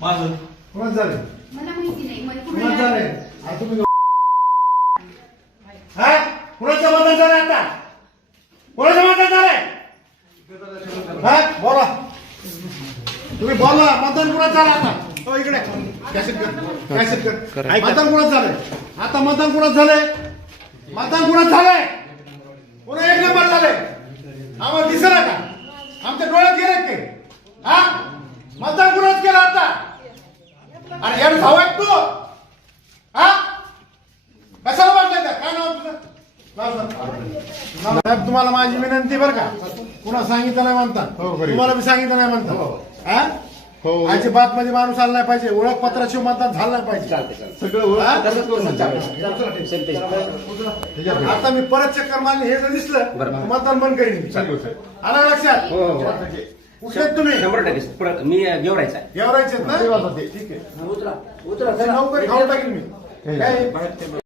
माझं. कोणाच झाले? मला माहिती नाही. मला कोणाच कुणाला- झाले आता तुम्ही हा? कुणाचं मतदान झालं आता? कोणाचं मतदान झालंय हा बोला. तुम्ही बोला मतदान कुणाचं झालं आता? हो इकडे. कॅसेट कर कॅसेट कर. मतदान कुणाचं झालंय आता मतदान कुणाचं झालंय मतदान कुणाचं झालंय कोणा एक नंबर झालंय आम्हाला दिसलं का? आमच्या डोळ्यात गेले ते हा मतदान कुणाच केलं आता अरे यार भाऊ तू. हा? कशाला? काय नाव तुझं? नाव सांग. साहेब तुम्हाला माझी विनंती बरं का? कुणा सांगितलं नाही म्हणता? तुम्हाला मी सांगितलं नाही म्हणता? हा. अजिबात मध्ये माणूस आला नाही पाहिजे. ओळखपत्राशिवाय मतदान झालं नाही पाहिजे. सगळं हा? आता मी परत चक्कर मारली हे जर दिसलं तर मतदान बंद करीन मी. आलं लक्षात? आहेत तुम्ही. शंभर टक्के. पुढं मी गेवरायचा आहे. गेवरायचे ना? ठीक आहे. उतरा उतरा. नोकरी खाऊन टाकेल मी. काय?